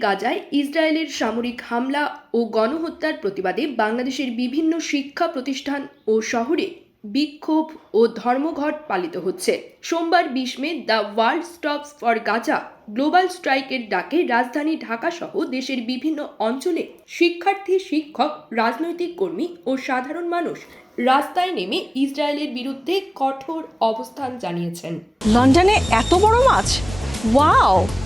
গাজায় ইসরায়েলের সামরিক হামলা ও গণহত্যার প্রতিবাদে বাংলাদেশের বিভিন্ন শিক্ষা প্রতিষ্ঠান ও শহরে বিক্ষোভ ও ধর্মঘট পালিত হচ্ছে। সোমবার বিশ মে, the world stops for Gaza global স্ট্রাইকের ডাকে রাজধানী ঢাকা সহ দেশের বিভিন্ন অঞ্চলে শিক্ষার্থী, শিক্ষক, রাজনৈতিক কর্মী ও সাধারণ মানুষ রাস্তায় নেমে ইসরায়েলের বিরুদ্ধে কঠোর অবস্থান জানিয়েছেন। লন্ডনে এত বড় মাছ? ওয়াও!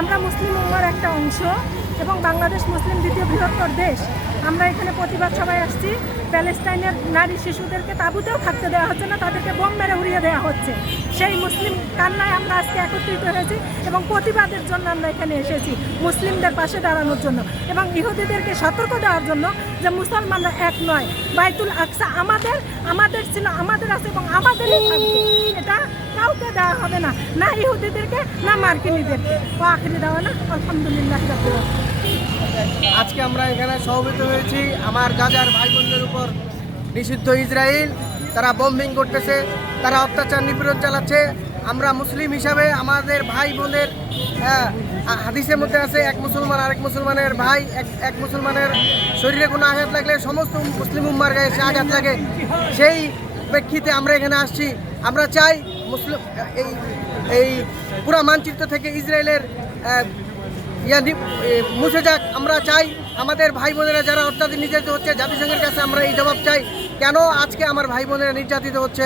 আমরা মুসলিম উম্মার একটা অংশ এবং বাংলাদেশ মুসলিম দ্বিতীয় বৃহত্তর দেশ। আমরা এখানে প্রতিবাদ সবাই আসছি। প্যালেস্টাইনের নারী শিশুদেরকে তাঁবুতেও থাকতে দেওয়া হচ্ছে না, তাদেরকে বোম মেরে উড়িয়ে দেওয়া হচ্ছে। সেই মুসলিম কান্নায় আমরা আজকে একত্রিত হয়েছি এবং প্রতিবাদের জন্য আমরা এখানে এসেছি মুসলিমদের পাশে দাঁড়ানোর জন্য এবং ইহুদিদেরকে সতর্ক দেওয়ার জন্য যে মুসলমানরা এক নয়। বাইতুল আকসা আমাদের আমাদের ছিল, আমাদের আছে এবং আমাদেরই থাকবে। এটা কাউকে দেওয়া হবে না। না ইহুদিদেরকে না মার্কিনীদেরকে ও দেওয়া না আলহামদুলিল্লাহ আজকে আমরা এখানে সমবেত হয়েছি। আমার গাজার ভাই বোনদের উপর নিষিদ্ধ ইসরায়েল তারা বম্বিং করতেছে তারা অত্যাচার নিপীড়ন চালাচ্ছে। আমরা মুসলিম হিসাবে আমাদের ভাই বোনের হ্যাঁ, হাদিসের মধ্যে আছে এক মুসলমান আরেক মুসলমানের ভাই এক এক মুসলমানের শরীরে কোনো আঘাত লাগলে সমস্ত মুসলিম উম্মার গায়ে সে আঘাত লাগে। সেই প্রেক্ষিতে আমরা এখানে আসছি। আমরা চাই মুসলিম, এই এই পুরা মানচিত্র থেকে ইসরায়েলের ইয়া মুছে যাক, আমরা চাই। আমাদের ভাই বোনেরা যারা অত্যাধিক নির্যাতিত হচ্ছে, জাতিসংঘের কাছে আমরা এই জবাব চাই। কেন আজকে আমার ভাই বোনেরা নির্যাতিত হচ্ছে?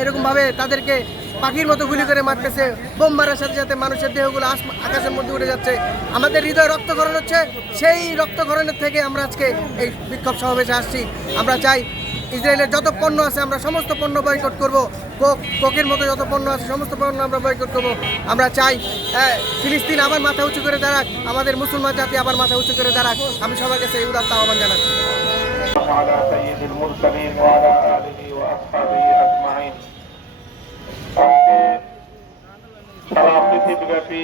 এরকমভাবে তাদেরকে পাখির মতো গুলি করে মারতেছে, বোম মারার সাথে সাথে মানুষের দেহগুলো আকাশের মধ্যে উঠে যাচ্ছে। আমাদের হৃদয় রক্তক্ষরণ হচ্ছে, সেই রক্তক্ষরণের থেকে আমরা আজকে এই বিক্ষোভ সমাবেশে আসছি। আমরা চাই ইসরায়েলের যত পণ্য আছে আমরা সমস্ত পণ্য বয়কট করব কোক কোকের মতো যত পণ্য আছে সমস্ত পণ্য আমরা বয়কট করব আমরা চাই আহ, ফিলিস্তিন আবার মাথা উঁচু করে দাঁড়াক আমাদের মুসলমান জাতি আবার মাথা উঁচু করে দাঁড়াক আমি সবার কাছে এই উদাত্ত আহ্বান জানাচ্ছি على سيد المرسلين وعلى آله وأصحابه أجمعين আজকে সারা পৃথিবীব্যাপী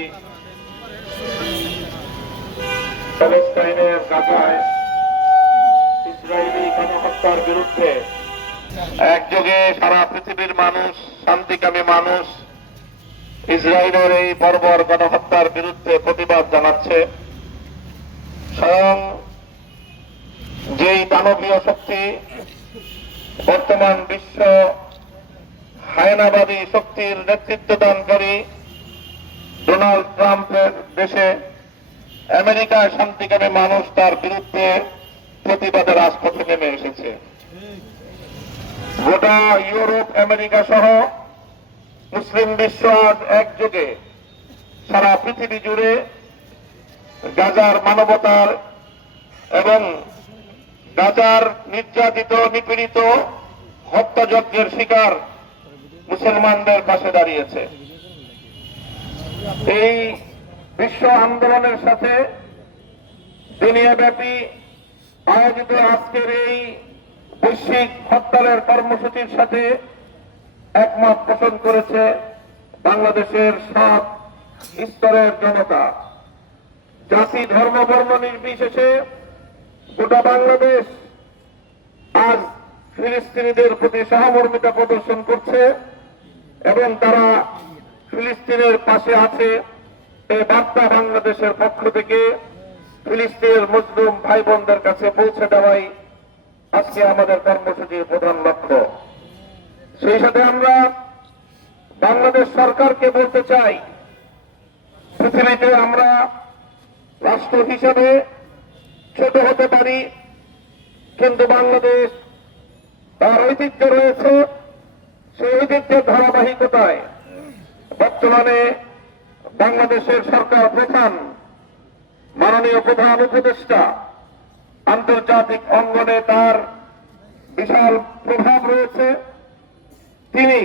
প্যালেস্টাইনের গাজায় একযোগে সারা পৃথিবীর মানুষ, শান্তিকামী মানুষ ইসরায়েলের এই বর্বর গণহত্যার বিরুদ্ধে প্রতিবাদ জানাচ্ছে। স্বয়ং যেই দানবীয় শক্তি বর্তমান বিশ্ব হায়নাবাদী শক্তির নেতৃত্ব দানকারী ডোনাল্ড ট্রাম্পের দেশে আমেরিকার শান্তিকামী মানুষ তার বিরুদ্ধে প্রতিবাদের রাজপথে নেমে এসেছে। গোটা ইউরোপ, আমেরিকা সহ মুসলিম বিশ্ব একযোগে সারা পৃথিবী জুড়ে গাজার মানবতার এবং গাজার নির্যাতিত, নিপীড়িত হত্যাযজ্ঞের শিকার মুসলমানদের পাশে দাঁড়িয়েছে। এই বিশ্ব আন্দোলনের সাথে দুনিয়াব্যাপী আয়োজিত আজকের এই বৈশ্বিক হরতালের কর্মসূচির সাথে একমত পোষণ করেছে বাংলাদেশের সব স্তরের জনতা। জাতি, ধর্ম, বর্ণ নির্বিশেষে গোটা বাংলাদেশ আজ ফিলিস্তিনিদের প্রতি সহমর্মিতা প্রদর্শন করছে এবং তারা ফিলিস্তিনের পাশে আছে। এই বার্তা বাংলাদেশের পক্ষ থেকে ফিলিস্তিনের মুসলিম ভাই বোনদের কাছে পৌঁছে দেওয়াই আজকে আমাদের কর্মসূচির প্রধান লক্ষ্য। সেই সাথে আমরা বাংলাদেশ সরকারকে বলতে চাই, পৃথিবীতে আমরা রাষ্ট্র হিসেবে ছোট হতে পারি, কিন্তু বাংলাদেশ তার ঐতিহ্য রয়েছে, সেই ঐতিহ্যের ধারাবাহিকতায়। বর্তমানে বাংলাদেশের সরকার প্রধান মাননীয় প্রধান উপদেষ্টা, আন্তর্জাতিক অঙ্গনে তার বিশাল প্রভাব রয়েছে। তিনি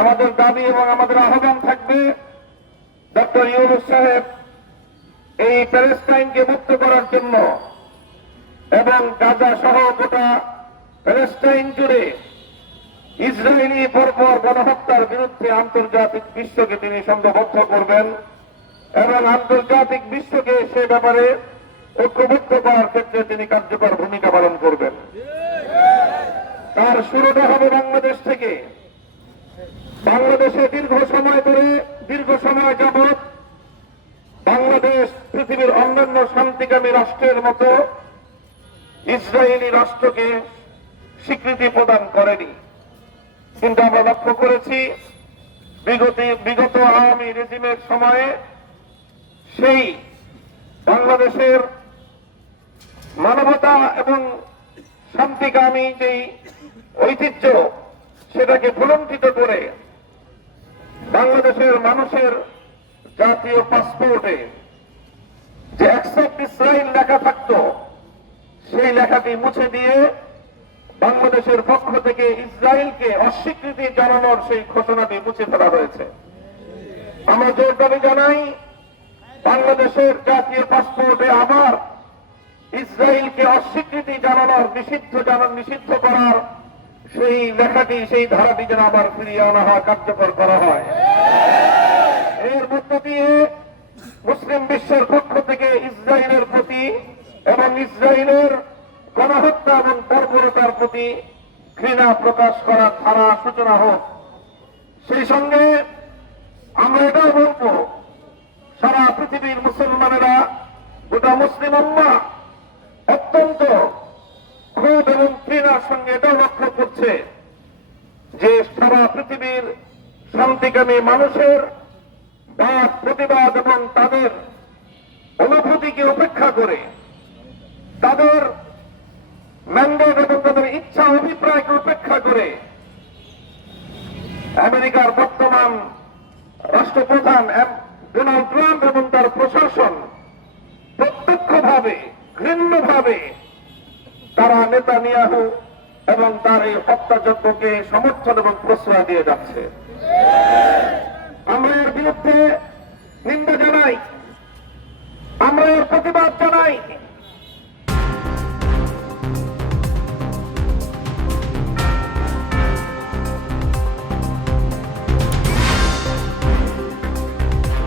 আমাদের দাবি এবং আমাদের আহ্বান থাকবে, ডক্টর ইউনুস সাহেব এই প্যালেস্টাইনকে মুক্ত করার জন্য এবং গাজা সহ গোটা প্যালেস্টাইন জুড়ে ইসরায়েলি পরপর গণহত্যার বিরুদ্ধে আন্তর্জাতিক বিশ্বকে তিনি সংঘবদ্ধ করবেন। এবং আন্তর্জাতিক বিশ্বকে সে ব্যাপারে ঐক্যবদ্ধ করার ক্ষেত্রে তিনি কার্যকর ভূমিকা পালন করবেন। তার শুরুটা হবে বাংলাদেশ থেকে। বাংলাদেশে দীর্ঘ সময় ধরে, দীর্ঘ সময় যাবৎ বাংলাদেশ পৃথিবীর অন্যান্য শান্তিকামী রাষ্ট্রের মতো ইসরায়েলি রাষ্ট্রকে স্বীকৃতি প্রদান করেনি। কিন্তু আমরা লক্ষ্য করেছি, বিগত বিগত আওয়ামী রেজিমের সময়ে সেই বাংলাদেশের মানবতা এবং শান্তিকামী যেই ঐতিহ্য, সেটাকে ভুলণ্ঠিত করে বাংলাদেশের মানুষের জাতীয় পাসপোর্টে যে অ্যাকসেপ্ট ইসরায়েল লেখা থাকতো, সেই লেখাটি মুছে দিয়ে বাংলাদেশের পক্ষ থেকে ইসরায়েলকে অস্বীকৃতি জানানোর সেই ঘোষণাটি মুছে ফেলা হয়েছে। আমরা জোর দাবি জানাই বাংলাদেশের জাতীয় পাসপোর্টে আবার ইসরায়েলকে অস্বীকৃতি জানানোর, নিষিদ্ধ জানান, নিষিদ্ধ করার সেই লেখাটি, সেই ধারাটি যেন আবার ফিরিয়ে আনা হয় কার্যকর করা হয়। এর মধ্য দিয়ে মুসলিম বিশ্বের পক্ষ থেকে ইসরায়েলের প্রতি এবং ইসরায়েলের গণহত্যা এবং বর্বরতার প্রতি ঘৃণা প্রকাশ করার ধারা সূচনা হোক। সেই সঙ্গে আমরা এটাও বলব পৃথিবীর মুসলমানেরা গোটা মুসলিম উম্মা অত্যন্ত ক্ষোভ এবং ঘৃণার সঙ্গে এটাও লক্ষ্য করছে যে সারা পৃথিবীর শান্তিকামী মানুষের বাদ প্রতিবাদ এবং তাদের অনুভূতিকে উপেক্ষা করে তাদের ম্যান্ডেট এবং তাদের ইচ্ছা অভিপ্রায়কে উপেক্ষা করে আমেরিকার বর্তমান রাষ্ট্রপ্রধান ডোনাল্ড ট্রাম্প এবং তার প্রশাসন প্রত্যক্ষভাবে, ঘৃণ্যভাবে তারা নেতানিয়াহু এবং তার এই হত্যাযজ্ঞকে সমর্থন এবং প্রশ্রয় দিয়ে যাচ্ছে। আমরা এর বিরুদ্ধে নিন্দা